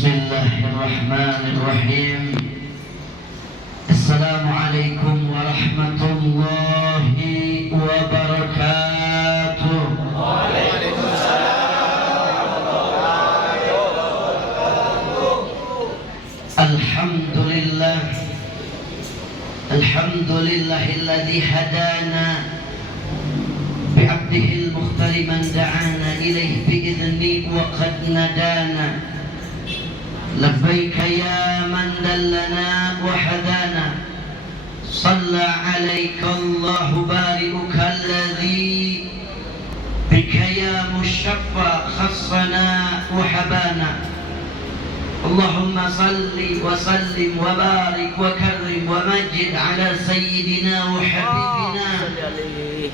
Bismillahirrahmanirrahim. Assalamualaikum warahmatullahi wabarakatuh. Alhamdulillah, alhamdulillahilladzi hadana bi'abdihil mukhtari man da'ana ilaih bi'idhni wa qad nadana. Labbaika ya man dallana wa hadana. Salla alaika Allahu bari'uka alladhi bika ya mushaffa khassana wa habana. Allahumma salli wa sallim wa barik wa karrim wa majid ala sayyidina wa habibina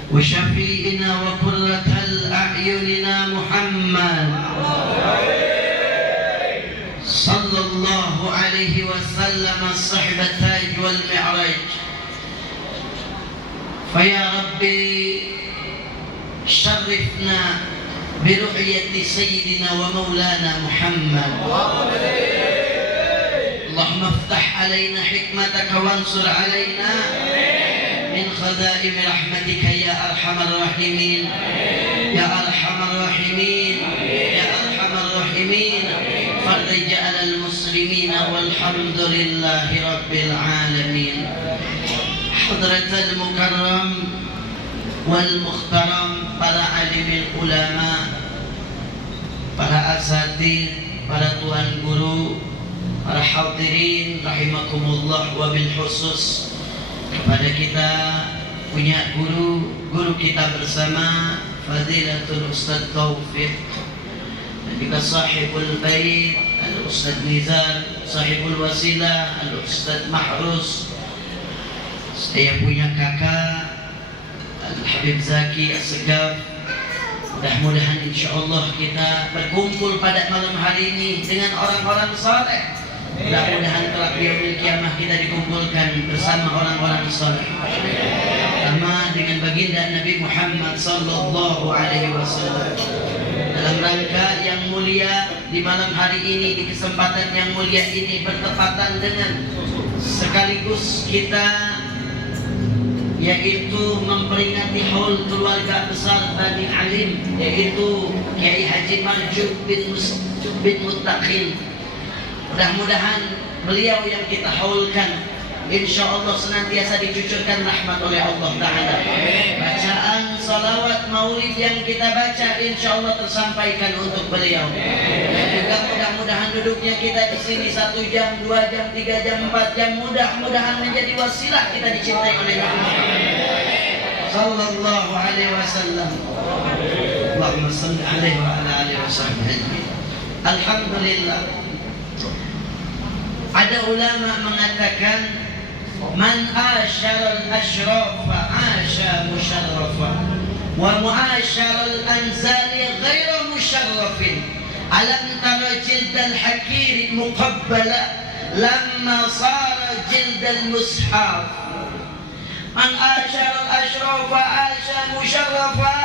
wa syafi'ina wa qurratal a'yunina Muhammad sallallahu alaihi wasallam as-sahib at-taj wal mi'raj. Fa ya Rabbi syarrifna برؤية سيدنا ومولانا محمد. اللهم افتح علينا حكمتك وانصر علينا من خزائن رحمتك يا أرحم الراحمين يا أرحم الراحمين يا أرحم الراحمين. فرج على المسلمين والحمد لله رب العالمين. حضرة المكرم والمحترم, para alimil ulama, para asatidz, para tuan guru, para hadirin rahimakumullah, wabil khusus kepada kita punya guru kita bersama Fadilatul Ustadz Taufik, dan juga sahibul bait Al-Ustadz Nizar, sahibul wasilah Al-Ustadz Mahrus. Saya punya kakak Al-Habib Zaki As-Segaf. Mudah-mudahan insyaallah kita berkumpul pada malam hari ini dengan orang-orang saleh. Mudah-mudahan kelak di yaumil kiamah kita dikumpulkan bersama orang-orang saleh. Sama dengan baginda Nabi Muhammad sallallahu alaihi wasallam. Dalam rangka yang mulia di malam hari ini, di kesempatan yang mulia ini bertepatan dengan sekaligus kita yaitu memperingati haul keluarga besar Bani Alim, yaitu Kiai Haji Marjuk bin Muttaqin. Mudah-mudahan beliau yang kita haulkan insyaallah senantiasa dicucurkan rahmat oleh Allah Ta'ala. Bacaan salawat maulid yang kita baca insyaallah tersampaikan untuk beliau. Dan juga mudah-mudahan duduknya kita di sini 1 jam, 2 jam, 3 jam, 4 jam, mudah-mudahan menjadi wasilah kita dicintai oleh Allah sallallahu alaihi wasallam. Allahumma shalli alaihi wa ala alihi wasallam. Alhamdulillah, ada ulama mengatakan man asyara al-ashrafa asya musharrafa wa mu'asyara al-anzali ghayra musharrafin. Alam tara jildal hakiri muqabbala lamma sara jildal mushaf. Man asyara al-ashrafa asya musharrafa.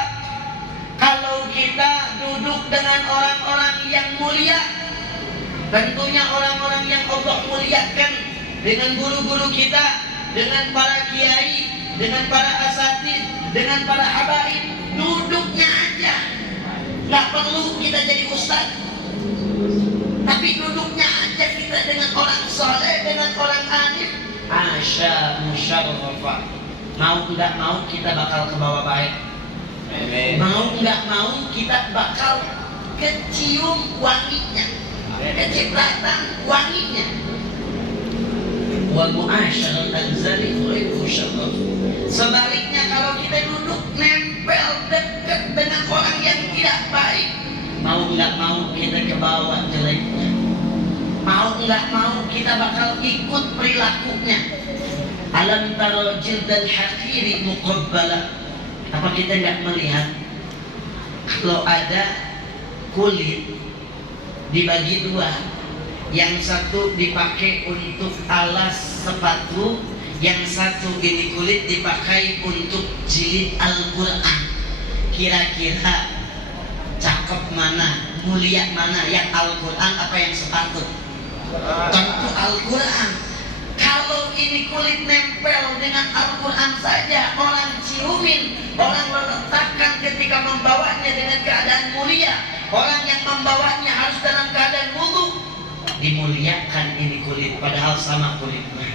Kalau kita duduk dengan orang-orang yang mulia, tentunya orang-orang yang Allah muliakan, dengan guru-guru kita, dengan para kiai, dengan para asatidz, dengan para habaib, duduknya aja. Nggak perlu kita jadi ustaz, tapi duduknya aja kita dengan orang soleh, dengan orang alim. Asya musyarrafa. Mau nggak mau kita bakal ke bawah baik. Mau nggak mau kita bakal kecium wanginya, kecipratan wanginya. Wa mu'asyarul anzali ghairu musharraf. Sebaliknya kalau kita duduk nempel dekat dengan orang yang tidak baik, mau nggak mau kita ke bawah jeleknya. Mau nggak mau kita bakal ikut perilakunya. Alam tara jildal hakiri muqabbala. Apa kita nggak melihat kalau ada kulit dibagi dua, yang satu dipakai untuk alas sepatu, yang satu ini kulit dipakai untuk jilid Al-Quran. Kira-kira cakep mana? mulia mana, yang Al-Quran apa yang sepatu? Tentu Al-Quran. Kalau ini kulit nempel dengan Al-Quran saja, orang ciumin, orang letakkan ketika membawanya dengan keadaan mulia, orang yang membawanya harus dalam keadaan wudu, dimuliakan ini kulit, padahal sama kulitnya.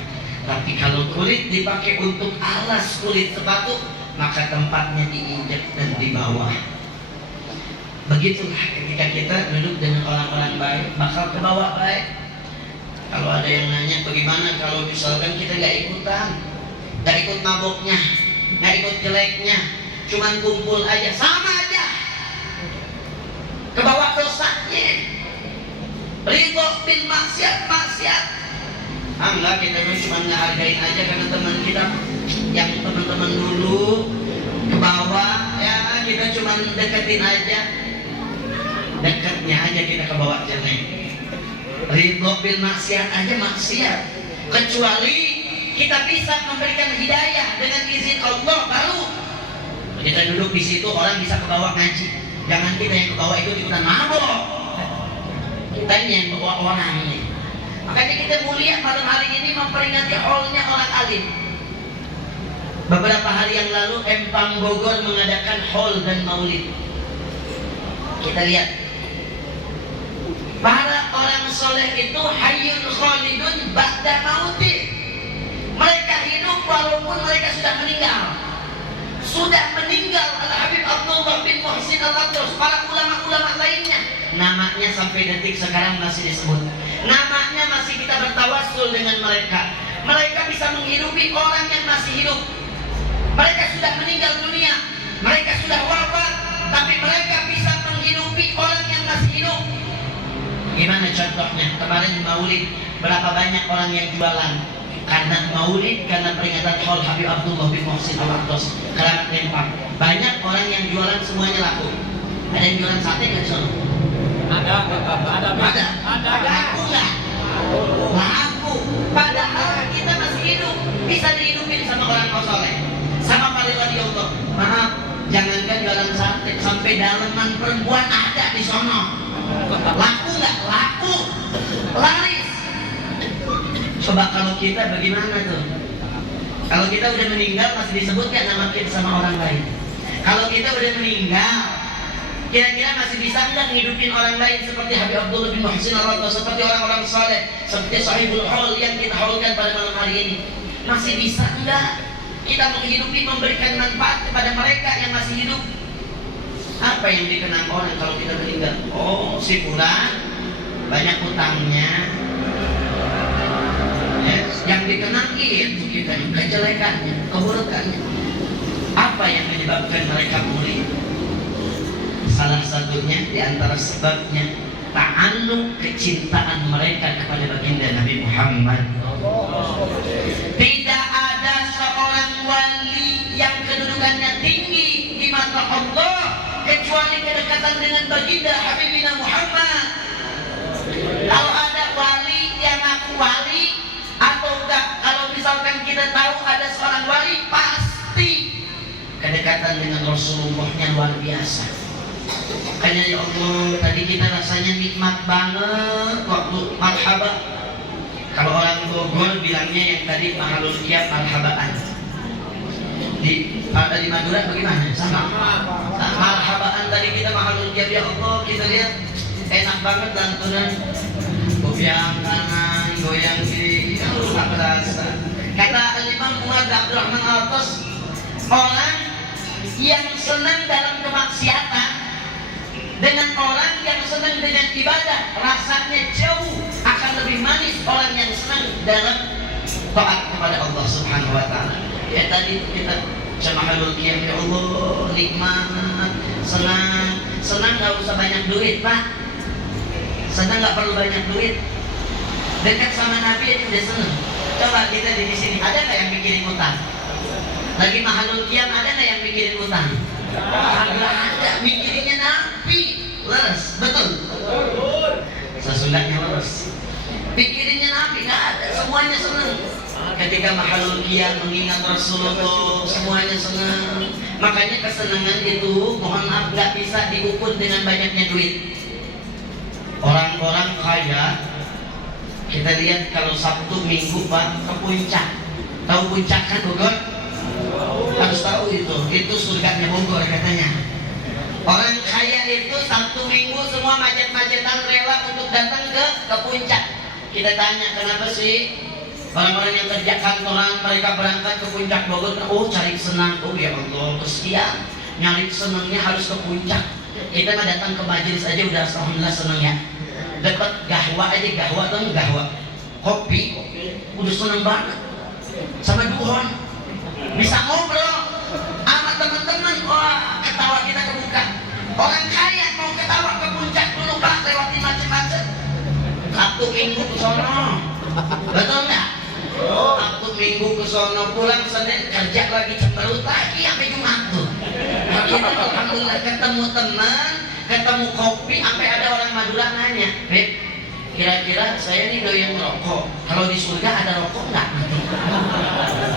Tapi kalau kulit dipakai untuk alas kulit sepatu, maka tempatnya diinjak dan di bawah. Begitulah ketika kita duduk dengan orang-orang baik, bakal ke bawah baik. Kalau ada yang nanya bagaimana kalau misalkan kita nggak ikutan, nggak ikut maboknya, nggak ikut jeleknya, cuman kumpul aja, sama aja, ke bawah dosanya. Ridho bil maksiat. Enggak, kita cuma ngehargain aja karena teman kita yang teman-teman dulu ke bawah, ya kita cuma deketin aja, dekatnya aja kita ke bawah jelek. Ridho bil maksiat aja maksiat, kecuali kita bisa memberikan hidayah dengan izin Allah, baru kita duduk di situ orang bisa ke bawah ngaji. Jangan kita yang ke bawah itu ikutan mabok, kita ini yang bawa orang ini. Makanya kita mulia malam hari ini memperingati haulnya orang alim. Beberapa hari yang lalu Empang Bogor mengadakan haul dan maulid. Kita lihat para orang soleh itu hayyun khalidun ba'da mauti. Mereka hidup walaupun mereka sudah meninggal. Al-Habib Abdullah bin Muhsin Al-Atrus, para ulama-ulama lainnya, namanya sampai detik sekarang masih disebut. Namanya masih kita bertawassul dengan mereka. Mereka bisa menghidupi orang yang masih hidup. Mereka sudah meninggal dunia, mereka sudah wafat, tapi mereka bisa menghidupi orang yang masih hidup. Gimana contohnya? Kemarin maulid, berapa banyak orang yang jualan? Karena maulid, karena peringatan haul Habib Abdullah bin Muhsin Al-Atrus, Keramat Empang. Banyak orang yang jualan semuanya laku. Ada yang jualan sate nggak di sana? Ada. Laku nggak? Laku. Padahal kita masih hidup, bisa dihidupin sama orang soleh, sama para wali Allah. Maaf, jangankan jualan sate, sampai daleman perempuan ada di sono. Laku nggak? Laku, laris. Coba kalau kita bagaimana tuh? Kalau kita udah meninggal masih disebut nggak nama kita sama orang lain? Kalau kita udah meninggal, kira-kira masih bisa nggak ngidupin orang lain seperti Habib Abdullah bin Muhsin Al-Atrus, seperti orang-orang soleh, seperti Sahibul Haul yang kita haulkan pada malam hari ini? Masih bisa nggak kita menghidupi, memberikan manfaat kepada mereka yang masih hidup? Apa yang dikenang orang kalau kita meninggal? Oh, si fulan banyak utangnya. Yang dikenang itu kita, kejelekannya, keburukannya. Apa yang menyebabkan mereka mulia? Salah satunya di antara sebabnya ta'alluq, kecintaan mereka kepada baginda Nabi Muhammad. Tidak ada seorang wali yang kedudukannya tinggi di mata Allah kecuali kedekatan dengan baginda Habibina Muhammad. Kalau ada wali yang ngaku wali, atau enggak, kalau misalkan kita tahu ada seorang wali, pasti kedekatan dengan Rasulullahnya luar biasa. Makanya ya Allah, tadi kita rasanya nikmat banget waktu marhaba. Kalau orang Bogor bilangnya yang tadi mahalul qiyam marhabaan. Di Madura bagaimana? Sama. Marhabaan tadi kita mahalul qiyam, ya Allah, kita lihat enak banget lantunan goyang kanan, goyang kiri, tak berasa. Kata Imam Umar Abdurrahman Al-Atas, orang yang senang dalam kemaksiatan dengan orang yang senang dengan ibadah, rasanya jauh akan lebih manis orang yang senang dalam taat kepada Allah Subhanahu wa Ta'ala. Ya tadi kita Jamaahul Qiyam, ya Allah, nikmat, senang nggak usah banyak duit, Pak. Senang nggak perlu banyak duit. Dekat sama Nabi itu udah seneng. Coba kita di sini, ada nggak yang mikirin utang? Lagi mahalul qiyam, ada nggak yang mikirin utang? Nggak ada, mikirinnya Nabi. Leres, betul? Sesudahnya leres. Mikirinnya Nabi, nggak ada, semuanya seneng. Ketika mahalul qiyam mengingat Rasulullah, semuanya senang. Makanya kesenangan itu, mohon maaf, nggak bisa diukur dengan banyaknya duit. Orang-orang kaya kita lihat kalau Sabtu Minggu Pak ke puncak. Tahu puncak kan Bogor? Harus tahu itu surganya Bogor katanya. Orang kaya itu Sabtu Minggu semua macet-macetan rela untuk datang ke puncak. Kita tanya kenapa sih orang-orang yang kerja kantoran mereka berangkat ke puncak Bogor? Oh cari senang. Oh ya Allah kesian, nyari senangnya harus ke puncak. Kita mah datang ke majelis aja udah alhamdulillah senang ya. Dapat gahwa aja, gahwa atau gahwa kopi udah senang banget. Sama duhon bisa ngobrol sama teman-teman, wah ketawa kita kebuka. Orang kaya mau ketawa ke puncak dulu Pak, lewati macet-macet. Sabtu Minggu ke sono, betul nggak? Sabtu Minggu ke sono, pulang Senin kerja lagi, cemberut lagi sampai Jumat tuh. Kita alhamdulillah ketemu teman, ketemu kopi, sampai ada orang Madura nanya, Beb, kira-kira saya nih doyan rokok, kalau di surga ada rokok nggak?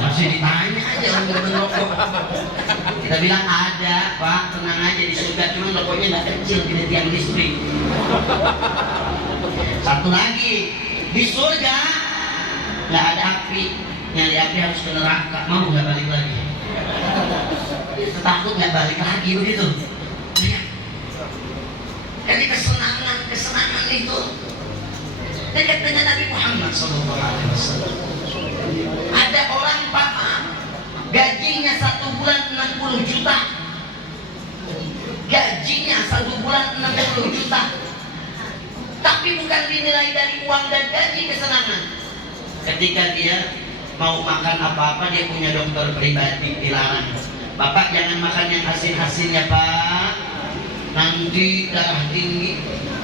Masih ditanya aja orang doyan rokok. Kita bilang ada Pak, tenang aja di surga, cuma rokoknya nggak kecil, tidak tiang listrik. Satu lagi, di surga nggak ada api, nyari api harus ke neraka, mau nggak balik lagi? Takut nggak balik lagi begitu. Jadi kesenangan itu dekat dengan Nabi Muhammad SAW. Ada orang Pak, gajinya 1 bulan 60 juta. Gajinya 1 bulan 60 juta. Tapi bukan dinilai dari uang dan gaji kesenangan. Ketika dia mau makan apa-apa dia punya dokter pribadi, dilarang. Bapak jangan makan yang asin-asin ya Pak, nanti darah tinggi.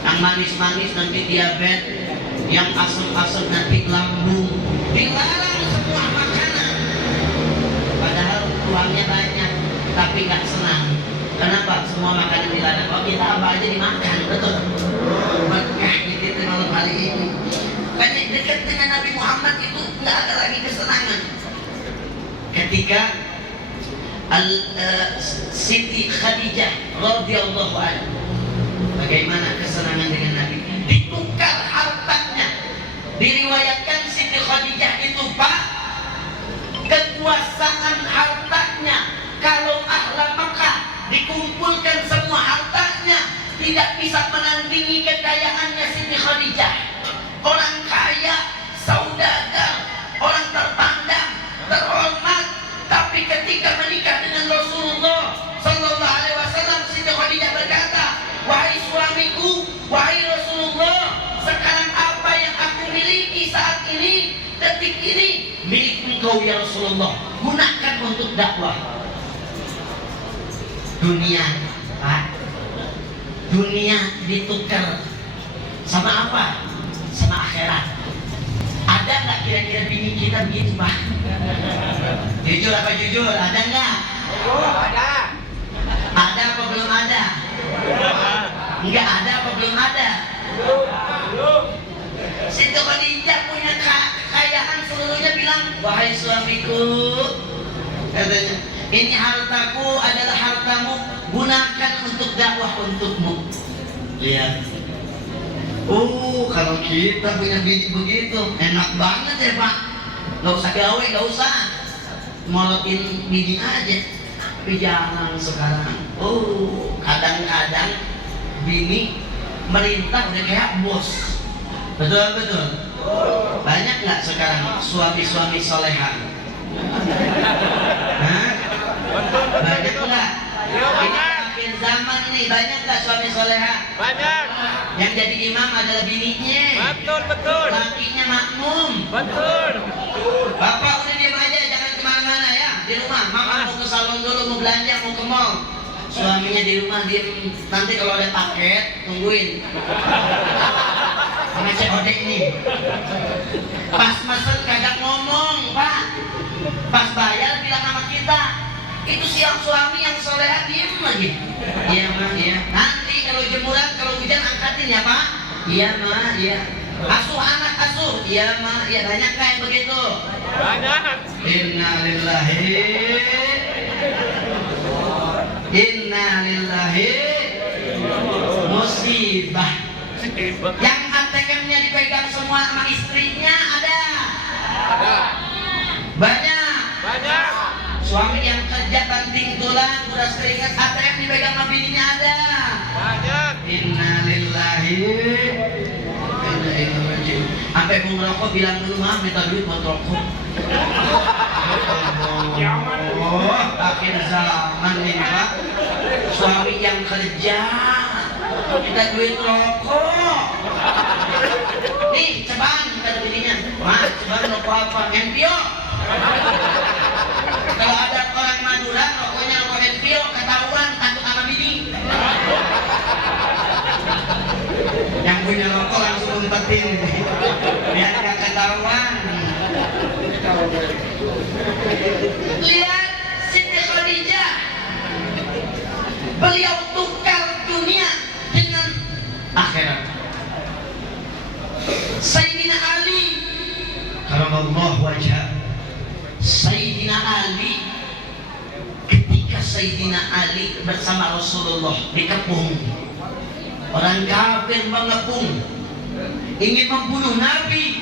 Yang manis-manis nanti diabetes, yang asam-asam nanti lambung. Dilarang semua makanan. Padahal uangnya banyak, tapi nggak senang. Kenapa? Semua makanan dilarang. Oh kita apa aja dimakan, betul? Berkah gitu malam hari ini. Karena dekat dengan Nabi Muhammad itu nggak ada lagi kesenangan. Ketika Siti Khadijah radhiyallahu anha, bagaimana kesenangan dengan Nabi? Ditukar hartanya. Diriwayatkan Siti Khadijah itu Pak, kekuasaan hartanya kalau ahli Mekah dikumpulkan semua hartanya tidak bisa menandingi kekayaannya Siti Khadijah. Orang kaya, saudagar, orang terpandang, terhormat, tapi ketika menikah dengan Rasulullah Sallallahu Alaihi Wasallam, Siti Khadijah berkata, wahai suamiku, wahai Rasulullah, sekarang apa yang aku miliki saat ini, detik ini, milik engkau ya Rasulullah, gunakan untuk dakwah. Dunia, Pak, dunia ditukar sama apa? Sama akhirat. Ada nggak kira-kira bini kita begitu Pak? Jujur apa jujur? Ada nggak? Ada. Ada apa belum ada? Nggak ada apa belum ada? Siti Khadijah punya kekayaan seluruhnya, bilang, wahai suamiku, katanya, ini hartaku adalah hartamu, gunakan untuk dakwah untukmu. Lihat. Oh, kalau kita punya bini begitu, enak banget ya Pak. Gak usah gawe, gak usah molotin bini aja. Tapi jangan sekarang. Oh, kadang-kadang bini merintah udah kayak bos. Betul-betul. Banyak nggak sekarang suami-suami soleha? Hah? Banyak nggak? Ini akhir zaman nih, banyak nggak suami soleha? Banyak. Yang jadi imam adalah bininya. Betul. Lakinya makmum. Betul. Bapak udah diam aja, jangan kemana-mana ya. Di rumah, mama mau ke salon dulu, mau belanja, mau ke mall. Suaminya di rumah diem. Nanti kalau ada paket, tungguin. Sama Cek Ode ini. Pas mesen kagak ngomong, Pak. Pas bayar bilang sama kita. Itu siang suami yang soleha diem lagi. Iya mah, iya. Nanti kalau jemuran, kalau hujan angkatin ya Pak. Iya mah, iya. Asuh anak asuh, iya mah, iya. Banyak kan yang begitu? Banyak. Innalillahi musibah. Yang ATM-nya dipegang semua sama istrinya ada. Banyak. Suami yang kerja banting tulang, udah keringat, ATM dipegang sama bininya ada. Banyak. Innalillahi wa inna ilaihi raji'un. Sampai mau ngerokok bilang dulu, "Mah, minta duit buat rokok." Oh, akhir zaman ini Pak. Suami yang kerja minta duit rokok. Nih, cobaan kata bininya. "Mah, cobaan rokok apa? Enpio." Kalau ada orang Madura rokoknya rokok Enpio, ketahuan takut sama bini. Yang punya rokok langsung umpetin biar gak ketahuan. Lihat Siti Khadijah, beliau tukar dunia dengan akhirat. Sayyidina Ali karamallahu wajhah, Sayyidina Ali, ketika Sayyidina Ali bersama Rasulullah dikepung orang kafir, mengepung ingin membunuh Nabi,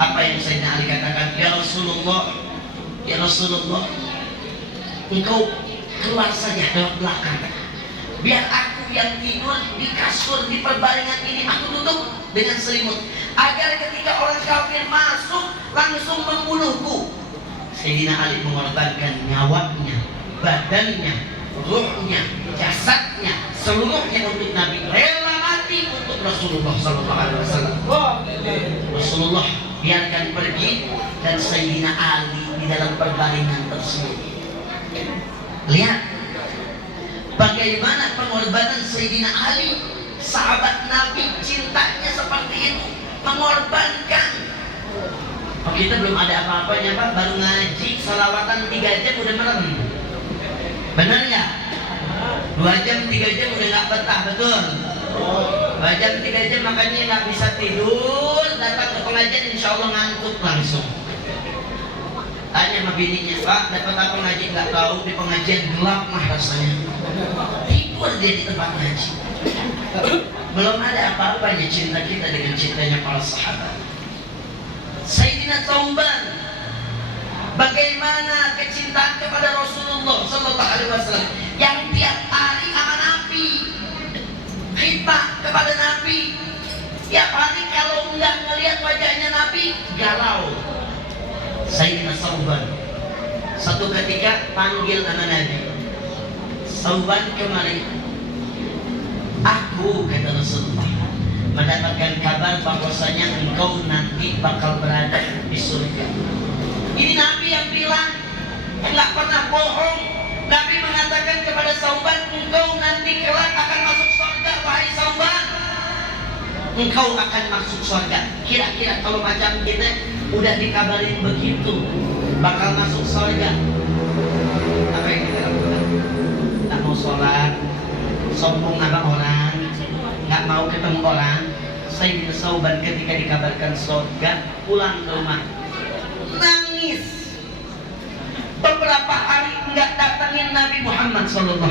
apa yang Sayyidina Ali katakan? Ya Rasulullah, engkau keluar saja lewat belakang, biar aku yang tidur di kasur di perbaringan ini aku tutup dengan selimut, agar ketika orang kafir masuk langsung membunuhku. Sayyidina Ali mengorbankan nyawanya, badannya, ruhnya, jasadnya, seluruhnya untuk Nabi, rela mati untuk Rasulullah SAW. Rasulullah biarkan pergi dan Sayyidina Ali di dalam perbaringan tersebut. Lihat bagaimana pengorbanan Sayyidina Ali, sahabat Nabi, cintanya seperti itu, mengorbankan. Oh, kita belum ada apa-apanya Pak, baru ngaji salawatan 3 jam udah merem. Benar nggak? 2 jam 3 jam udah nggak betah, betul? 2 jam 3 jam makanya nggak bisa tidur, datang ke pengajian insya Allah ngantuk langsung. Tanya sama bininya, "Pak, dapat apa ngaji?" "Nggak tahu, di pengajian gelap mah rasanya." Tidur dia di tempat ngaji. Belum ada apa-apanya cinta kita dengan cintanya para sahabat. Sayyidina Thauban, bagaimana kecintaan kepada Rasulullah Sallallahu Alaihi Wasallam, yang tiap hari sama Nabi, khidmat kepada Nabi, tiap hari kalau nggak ngelihat wajahnya Nabi galau. Sayyidina Thauban satu ketika panggil sama Nabi, "Thauban, kemari." "Aku," kata Rasulullah, "mendapatkan kabar bahwasanya engkau nanti bakal berada di surga." Ini Nabi yang bilang, enggak pernah bohong. Nabi mengatakan kepada Thauban, "Engkau nanti kelak akan masuk surga, wahai Thauban. Engkau akan masuk surga." Kira-kira kalau macam kita udah dikabarin begitu bakal masuk surga, apa yang kita lakukan? Tak mau sholat, sombong sama orang, nggak mau ketemu orang. Sayyidina Thauban ketika dikabarkan surga pulang ke rumah nangis. Beberapa hari nggak datangin Nabi Muhammad SAW,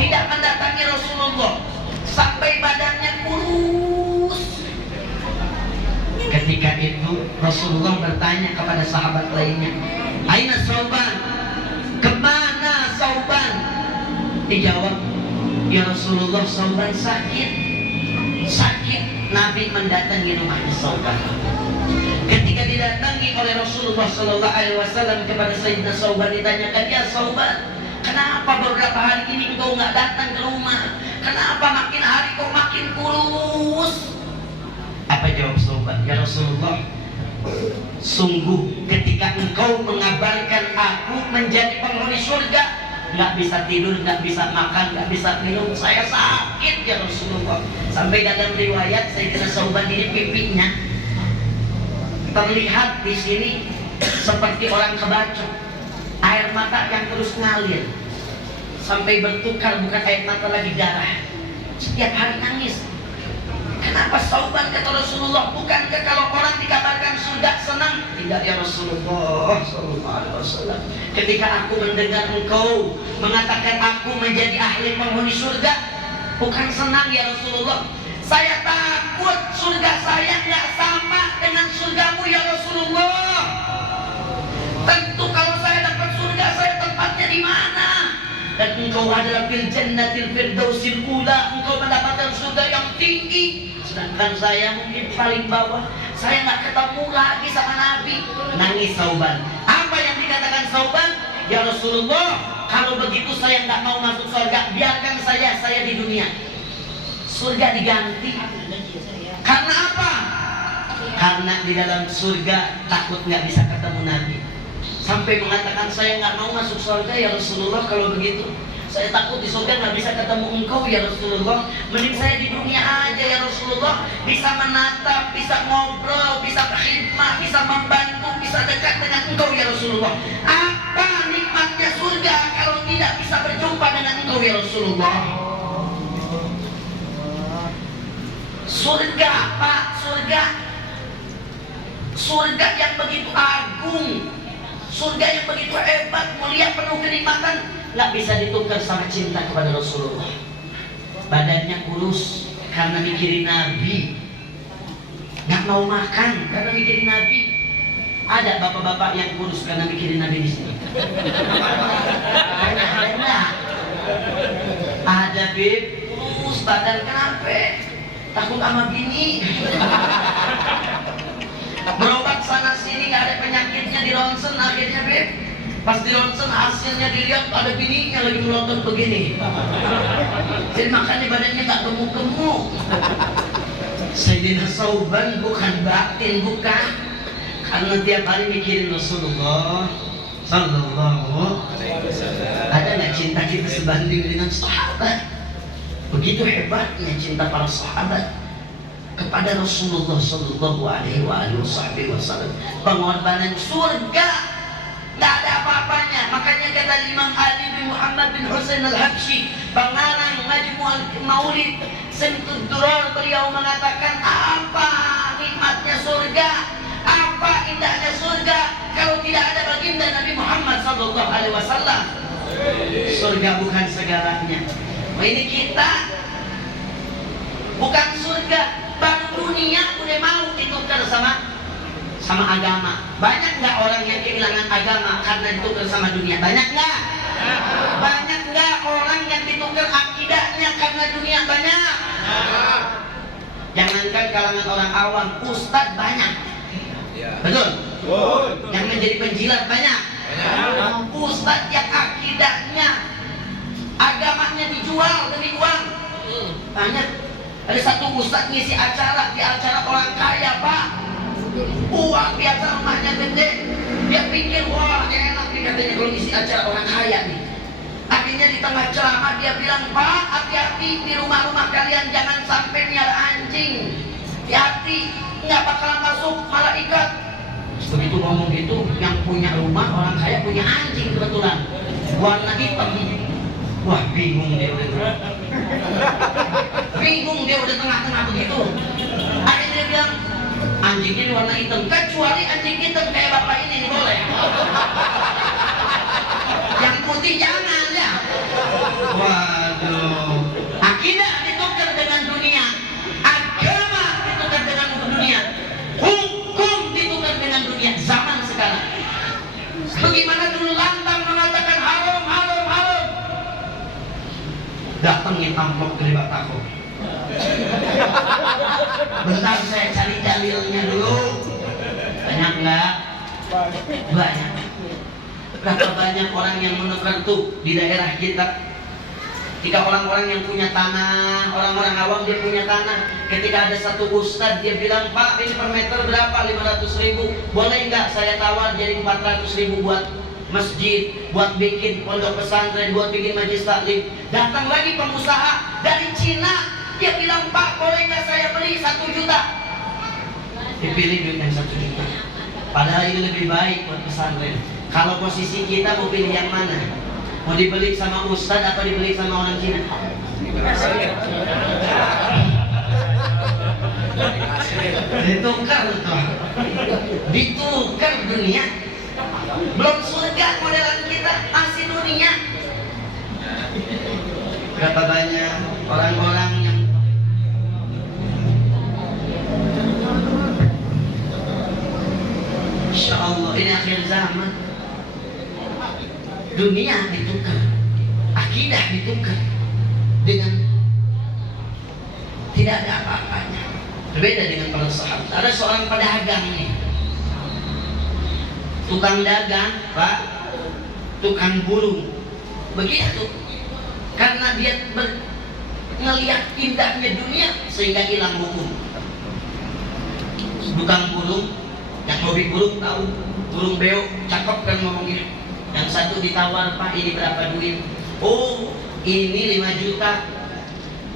tidak mendatangi Rasulullah, sampai badannya kurus. Ketika itu Rasulullah bertanya kepada sahabat lainnya, "Aina Thauban? Kemana Thauban?" Dijawab, "Ya Rasulullah, Thauban sakit." Nabi mendatangi rumahnya Thauban. Ketika didatangi oleh Rasulullah Sallallahu Alaihi Wasallam kepada Sayyidina Thauban, ditanyakan, "Ya Thauban, kenapa beberapa hari ini engkau nggak datang ke rumah? Kenapa makin hari kau makin kurus?" Apa jawab Thauban? "Ya Rasulullah, sungguh ketika engkau mengabarkan aku menjadi penghuni surga, nggak bisa tidur, nggak bisa makan, nggak bisa minum, saya sakit ya Rasulullah." Sampai dalam riwayat Sayyidina Thauban ini pipinya terlihat di sini seperti orang kebacok, air mata yang terus ngalir sampai bertukar, bukan air mata lagi, darah. Setiap hari nangis. Kenapa Thauban? Kata Rasulullah, "Bukankah kalau orang dikabarkan surga senang?" "Tidak ya Rasulullah Sallallahu Alaihi Wasallam. Ketika aku mendengar engkau mengatakan aku menjadi ahli penghuni surga, bukan senang ya Rasulullah, Saya takut surga saya nggak sama dengan surgamu ya Rasulullah. Tentu kalau saya dapat surga, saya tempatnya di mana? Dan engkau adalah fil jannatil firdausil ula, engkau mendapatkan surga yang tinggi. Sedangkan saya mungkin paling bawah. Saya nggak ketemu lagi sama Nabi. Nangis Sauban. Apa yang dikatakan Sauban? Ya Rasulullah, kalau begitu saya nggak mau masuk surga. Biarkan saya di dunia. Surga diganti. Karena apa? Karena di dalam surga takut nggak bisa ketemu Nabi. Sampai mengatakan saya nggak mau masuk surga ya Rasulullah kalau begitu. Saya takut di surga nggak bisa ketemu engkau ya Rasulullah. Mending saya di dunia aja ya Rasulullah. Bisa menatap, bisa ngobrol, bisa berkhidmat, bisa membantu, bisa dekat dengan engkau ya Rasulullah. Apa nikmatnya surga kalau tidak bisa berjumpa dengan engkau ya Rasulullah? Surga Pak, surga yang begitu agung, surga yang begitu hebat, mulia, penuh kenikmatan, nggak bisa ditukar sama cinta kepada Rasulullah. Badannya kurus karena mikirin Nabi, nggak mau makan karena mikirin Nabi. Ada bapak-bapak yang kurus karena mikirin Nabi di sini? Ada beb, kurus badan kenapa? Takut sama bini. Berobat sana sini nggak ada penyakitnya, di ronsen akhirnya beb. Pas di ronsen hasilnya dilihat ada bininya lagi melotot begini. Jadi makanya badannya nggak gemuk-gemuk. Sayyidina Sauban bukan batin, bukan. Karena tiap hari mikirin Rasulullah Sallallahu Alaihi Wasallam. Ada nggak cinta kita sebanding dengan sahabat? Begitu hebatnya cinta para sahabat kepada Rasulullah Sallallahu Alaihi Wasallam. Pengorbanan surga tidak ada apa-apanya. Makanya kata Imam Ali bin Muhammad bin Husain al-Habsyi, pengarang Majmu' al-Maulid Simtud Durar, beliau mengatakan apa nikmatnya surga, apa indahnya surga kalau tidak ada baginda Nabi Muhammad Sallallahu Alaihi Wasallam. Surga bukan segalanya. Ini kita bukan surga, baru dunia udah mau ditukar sama agama. Banyak nggak orang yang kehilangan agama karena ditukar sama dunia? Banyak nggak? Banyak nggak orang yang ditukar akidahnya karena dunia? Banyak. Jangankan kalangan orang awam, ustadz banyak. Betul? Yang menjadi penjilat banyak. Ustadz yang akidahnya, agamanya dijual demi uang banyak. Ada satu ustadz ngisi acara di acara orang kaya Pak, uang biasa rumahnya gede, dia pikir wah enak nih katanya kalau ngisi acara orang kaya nih. Akhirnya di tengah ceramah dia bilang, Pak hati-hati di rumah-rumah kalian jangan sampai miara anjing, hati-hati nggak bakalan masuk malaikat. Begitu ngomong gitu, yang punya rumah orang kaya punya anjing kebetulan warna hitam. Wah bingung dia udah tengah-tengah begitu. Akhirnya dia bilang, anjingnya ini warna hitam, kecuali anjing hitam kayak bapak ini boleh. Yang putih jangan ya. Waduh. Akidah ditukar dengan dunia, agama ditukar dengan dunia, hukum ditukar dengan dunia. Zaman sekarang bagaimana dulu lantang mengatakan haram, datangin amplop dari Batako. Bentar saya cari dalilnya dulu. Banyak nggak? Banyak. Berapa banyak orang yang menukar tuh di daerah kita? Jika orang-orang yang punya tanah, orang-orang awam dia punya tanah. Ketika ada satu ustadz dia bilang, Pak ini per meter berapa? 500.000. Boleh nggak saya tawar jadi 400.000 buat masjid, buat bikin pondok pesantren, buat bikin majelis taklim. Datang lagi pengusaha dari Cina, dia bilang, Pak boleh nggak saya beli 1 juta? Dipilih duit yang 1 juta. Padahal ini lebih baik buat pesantren. Kalau posisi kita mau pilih yang mana? Mau dibeli sama ustadz atau dibeli sama orang Cina? Ditukar tuh, ditukar dunia. Belum surga modelan kita, masih dunia. Berapa banyak orang-orang yang zaman. Dunia ditukar, akidah ditukar dengan tidak ada apa-apanya. Berbeda dengan para sahabat. Ada seorang pedagang nih, tukang dagang, Pak, tukang burung. Begitu, karena dia ngelihat indahnya dunia sehingga hilang hukum. Tukang burung, yang hobi burung tahu, burung beo, cakep kan ngomongnya. Yang satu ditawar, Pak, ini berapa duit? Oh, ini 5 juta.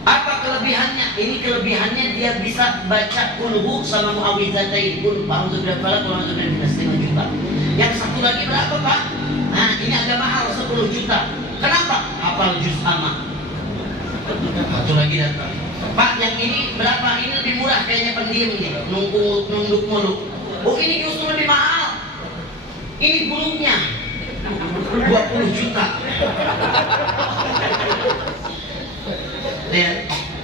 Apa kelebihannya? Ini kelebihannya dia bisa baca kulhu sama muawwidzatain, kul ba'udzu birabbil falaq wa ba'udzu birabbin nas, 5 juta. Yang satu lagi berapa, Pak? Nah, ini agak mahal, 10 juta. Kenapa? Hafal juz amma. Satu lagi datang, Pak, yang ini berapa? Ini lebih murah, kayaknya pendiam nih, nunduk mulu. Oh, ini justru lebih mahal. Ini burungnya 20 juta. Lihat,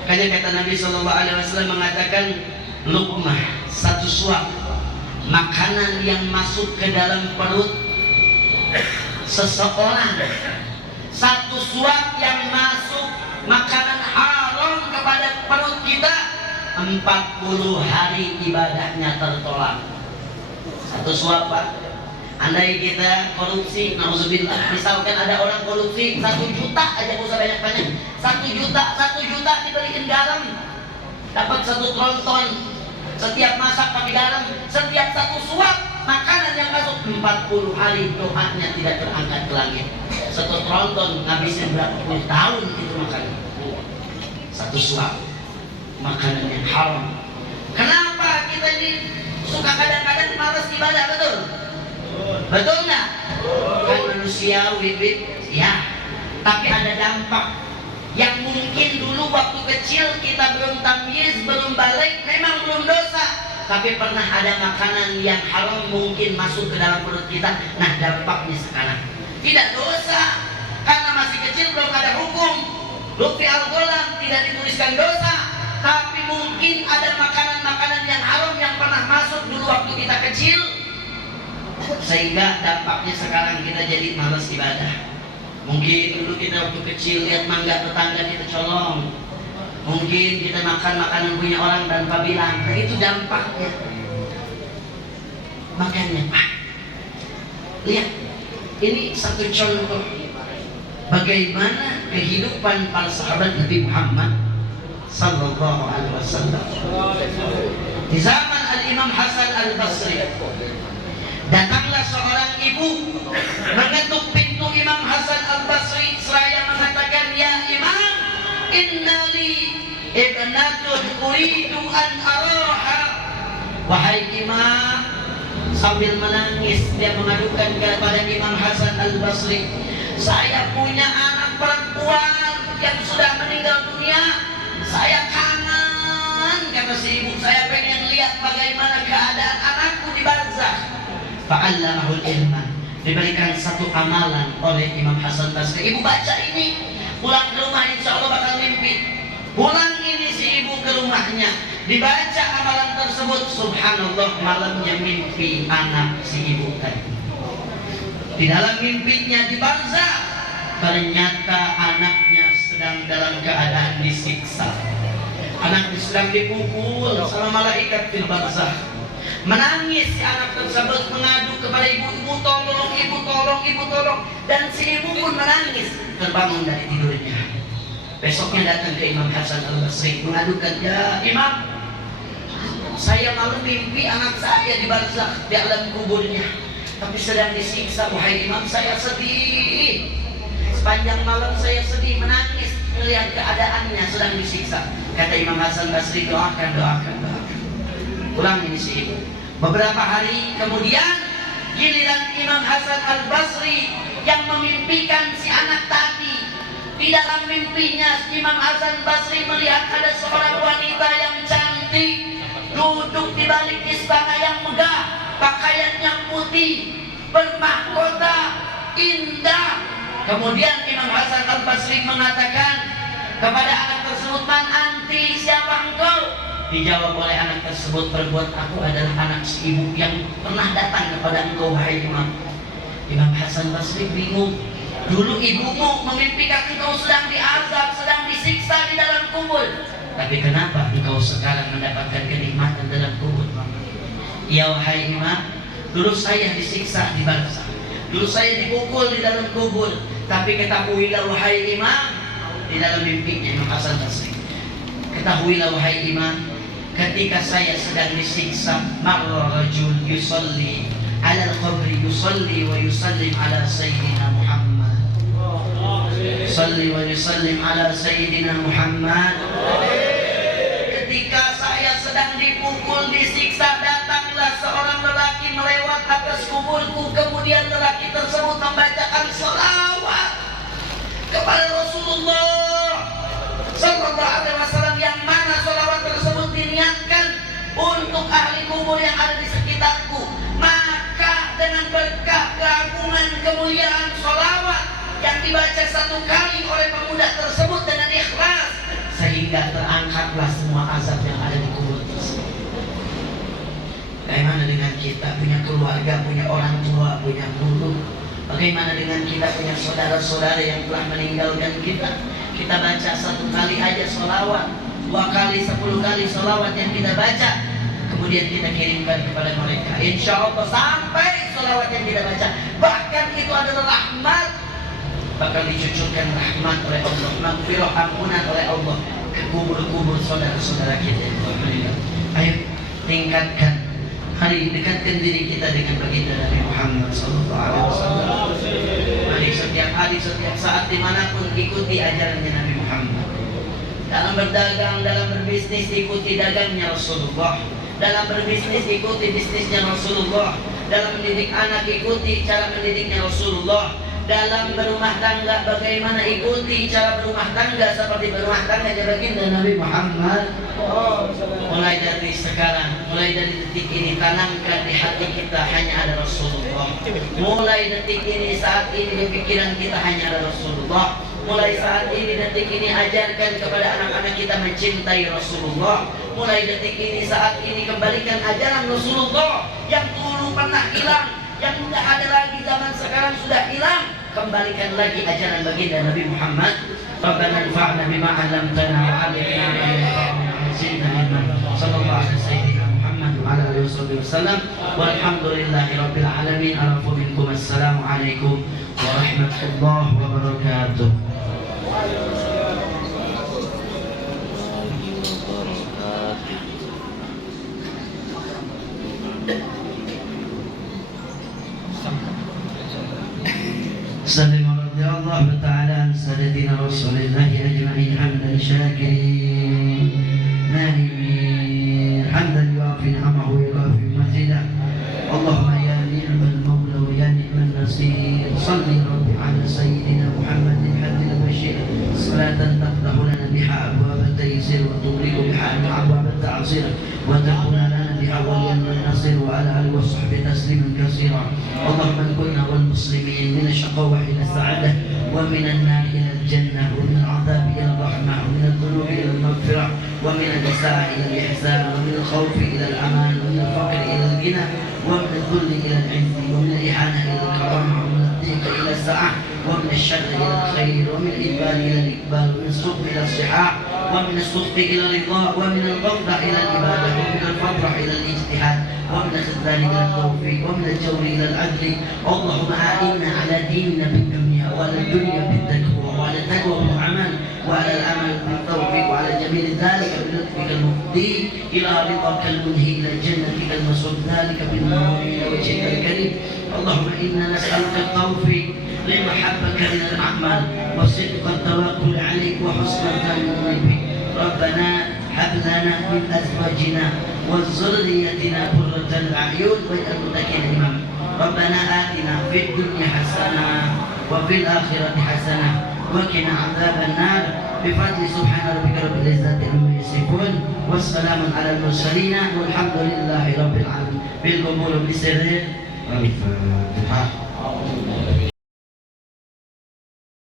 makanya kata Nabi SAW mengatakan, luqmah, satu suap makanan yang masuk ke dalam perut seseorang, satu suap yang masuk makanan haram kepada perut kita, 40 hari ibadahnya tertolak. Satu suap, Pak. Andai kita korupsi, nauzubillah, misalkan ada orang korupsi 1 juta aja, gak usah banyak-banyak, 1 juta dibeliin garam, dapat 1 tronton. Setiap masak pakai garam, setiap satu suap makanan yang masuk 40 hari doanya tidak terangkat ke langit. 1 tronton ngabisin berapa puluh tahun itu makan. 1 suap makanan yang haram. Kenapa kita ini suka kadang-kadang malas ibadah, betul? Betul nggak? Kan manusia wibit, ya. Tapi ada dampak yang mungkin dulu waktu kecil kita belum tamyiz, belum balik, memang belum dosa, tapi pernah ada makanan yang haram mungkin masuk ke dalam perut kita. Nah, dampaknya sekarang tidak dosa karena masih kecil, belum ada hukum. Lutfi al-Gholam tidak dituliskan dosa, tapi mungkin ada makanan-makanan yang haram yang pernah masuk dulu waktu kita kecil, sehingga dampaknya sekarang kita jadi malas ibadah. Mungkin dulu kita waktu kecil lihat mangga tetangga kita colong, mungkin kita makan makanan punya orang tanpa bilang. Nah, itu dampaknya. Makanya, Pak, lihat, ini satu contoh bagaimana kehidupan para sahabat Nabi Muhammad sallallahu alaihi wasallam. Di zaman Al-Imam Hasan Al-Basri, datanglah seorang ibu mengetuk pintu Imam Hasan Al-Basri seraya mengatakan, "Ya Imam, innali ibnatun uridu an araha." Wahai Imam, sambil menangis dia mengadukan kepada Imam Hasan Al-Basri, "Saya punya anak perempuan yang sudah meninggal dunia. Saya kangen," kata si ibu, "saya pengen lihat bagaimana keadaan anakku di barzakh." Fa'allamahul ilman, diberikan satu amalan oleh Imam Hasan Basri. Ibu baca ini, pulang ke rumah insya Allah bakal mimpi. Pulang ini si ibu ke rumahnya, dibaca amalan tersebut. Subhanallah, malamnya mimpi anak si ibu tadi. Di dalam mimpinya di barzakh, ternyata anaknya sedang dalam keadaan disiksa. Anaknya sedang dipukul sama malaikat di barzakh. Menangis si anak tersebut, mengadu kepada ibu, "Ibu tolong, ibu tolong, ibu tolong." Dan si ibu pun menangis, terbangun dari tidurnya. Besoknya datang ke Imam Hasan Al-Basri mengadukan, "Ya Imam, saya malam mimpi anak saya di barzakh, di alam kuburnya, tapi sedang disiksa. Wahai Imam, saya sedih. Sepanjang malam saya sedih, menangis melihat keadaannya sedang disiksa." Kata Imam Hasan Basri, "Doakan, doakan, doakan." Pulang ini si ibu. Beberapa hari kemudian, giliran Imam Hasan Al-Basri yang memimpikan si anak tadi. Di dalam mimpinya Imam Hasan Basri melihat ada seorang wanita yang cantik duduk di balik istana yang megah, pakaiannya putih, bermahkota, indah. Kemudian Imam Hasan Al-Basri mengatakan kepada anak tersebut, "Man anti, siapa engkau?" Dijawab oleh anak tersebut, perbuat aku adalah anak si ibu yang pernah datang kepada engkau wahai Imam. Imam Hasan Basri bingung. Dulu ibumu memimpikan engkau sedang diazab, sedang disiksa di dalam kubur. Tapi kenapa engkau sekarang mendapatkan kenikmatan dalam kubur? Ya wahai Imam, dulu saya disiksa di barzakh, dulu saya dipukul di dalam kubur. Tapi ketahuilah wahai Imam, di dalam mimpinya Imam Hasan Basri, ketahuilah wahai Imam, ketika saya sedang disiksa, marra rajul yusalli ala al-qabri yusalli wa yusallim ala sayyidina Muhammad, yusalli wa yusallim ala sayyidina Muhammad. Ketika saya sedang dipukul, disiksa, datanglah seorang lelaki melewat atas kuburku. Kemudian lelaki tersebut membacakan salawat kepada Rasulullah sallallahu alaihi wasallam, yang mana salawat tersebut diniatkan untuk ahli kubur yang ada di sekitarku. Maka dengan berkah keagungan kemuliaan salawat yang dibaca satu kali oleh pemuda tersebut dengan ikhlas, sehingga terangkatlah semua azab yang ada di kubur tersebut. Bagaimana dengan kita punya keluarga, punya orang tua, punya guru? Bagaimana dengan kita punya saudara-saudara yang telah meninggalkan kita? Kita baca satu kali aja sholawat, 2 kali, 10 kali sholawat yang kita baca, kemudian kita kirimkan kepada mereka. Insya Allah sampai sholawat yang kita baca, bahkan itu adalah rahmat, bakal dicucurkan rahmat oleh Allah, maghfirah, ampunan oleh Allah ke kubur-kubur saudara-saudara kita yang telah meninggal. Ayo tingkatkan, mari dekatkan diri kita dengan baginda Nabi Muhammad SAW. Mari setiap hari, setiap saat, dimanapun ikuti ajarannya Nabi Muhammad. Dalam berdagang, dalam berbisnis, ikuti dagangnya Rasulullah. Dalam berbisnis, ikuti bisnisnya Rasulullah. Dalam mendidik anak, ikuti cara mendidiknya Rasulullah. Dalam berumah tangga, bagaimana ikuti cara berumah tangga seperti berumah tangganya baginda Nabi Muhammad. Mulai dari sekarang, mulai dari detik ini, tanamkan di hati kita hanya ada Rasulullah. Mulai detik ini, saat ini, di pikiran kita hanya ada Rasulullah. Mulai saat ini, detik ini, ajarkan kepada anak-anak kita mencintai Rasulullah. Mulai detik ini, saat ini, kembalikan ajaran Rasulullah yang dulu pernah hilang, yang tidak ada lagi, zaman sekarang sudah hilang. Kembalikan lagi ajaran baginda Nabi Muhammad. Rabbana anfa'na bima 'allamtana wa 'allimna ma yanfa'una wa zidna ilman. Sallallahu alaihi sayyidina Muhammad wa ala alihi wasallam. Walhamdulillahi rabbil alamin. Alafu minkum. Assalamu alaikum warahmatullahi wabarakatuh. Sallim radhiyallahu ta'ala an sayyidina Rasulillah ajma'in hamdan syakirin na'imin hamdan yuafi ni'amahu wa yukafi mazidah. Allahumma ya ni'mal mawla wa ya ni'mal nasir. Salli rabbi ala sayyidina Muhammadin hadil bashir salatan taftahu lana biha abwab at-taysir wa tughliqu biha abwab at-ta'sir wa takuna lana biha waliyan wa nasir wa ala alihi wa sahbihi tasliman katsira. Allahumma kunna wal muslimin min ash-shaqawa ila as-sa'adah wa min an-nar ila al-jannah wa min al-'adhab ila al-rahmah wa min al-dhunub ila al-maghfirah wa min al-jazaa' ila al-ihsan wa min al-khawf ila al-aman wa min al-faqr ila al-ghina wa min al-dhull ila al-'izz wa min al-ihana ila al-karam wa min al-dhiq ila as-sa'ah wa min ash-sharr ila al-khair wa min al-ibal ila al-iqbal wa min as-suq ila as-sihah wa min as-suq ila al-ridha wa min al-ghaflah ila al-ibadah wa min al-fatrah ila al-ijtihad ومن الخذلان إلى التوفيق ومن الجور إلى العدل. اللهم أعنا على ديننا بالدنيا وعلى الدنيا بالتقوى وعلى التقوى بالعمل وعلى العمل بالتوفيق وعلى جميل ذلك بلطفك المفضي إلى رضاك المنهي إلى جنتك المسعود ذلك بالنور إلى وجهك الكريم. اللهم إنا نسألك التوفيق لمحبك من الأعمال وصدق التوكل عليك وحسن التعامل بك. ربنا هب لنا من أزواجنا وذريتنا قرة الأعين واجعل المتقين إماما. ربنا آتنا في الدنيا حسنة وفي الآخرة حسنة وقنا عذاب النار. بفضل سبحان ربك رب العزة عما يصفون والسلام على المرسلين والحمد لله رب العالمين. بالقبول بسر الفاتحة.